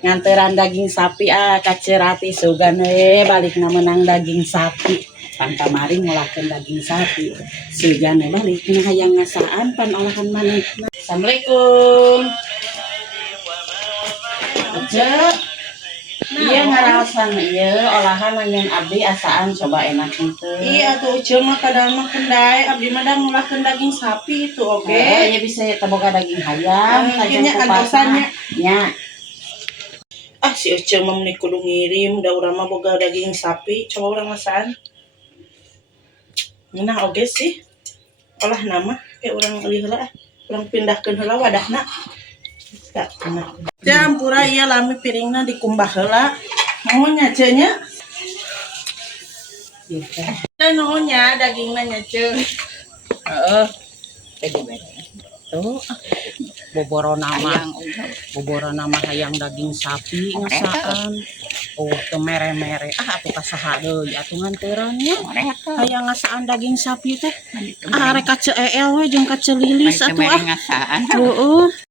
nganteran daging sapi kacerati sugan balik menang daging sapi pan kamari ngolahkeun daging sapi sugan balik hayang ngasaan pan olahan manehna. Assalamualaikum. Cek. Iya ngaraosan ieu olahan yang abdi asaan coba enak henteu. Iya tuh ceu mah kadang mah kendai abdi mah da ngolahkeun daging sapi itu oge. Ya bisa eta boga daging hayam nya antosannya. Nya. Si Ece mah meuni kudu ngirim da urang mah boga daging sapi coba urang masaan. Nah oge sih. Olah nama kayak urang euli heula urang pindahkeun heula wadahna. Campura ieu lami piringna dikumbah heula. Nuhun nya Ceu nya. Nuhun nya dagingna nya Ceu. Heeh. Tadi beres. Tuh. Boborona mah hayang daging sapi ngasaan. Oh teu mere-mere atuh kasaha deui atuh nganteuran nya. Hayang ngasaan daging sapi teh. Rek ka Ceu Eel we jeung ka Ceu Lilis atuh ngasaan. Heeh.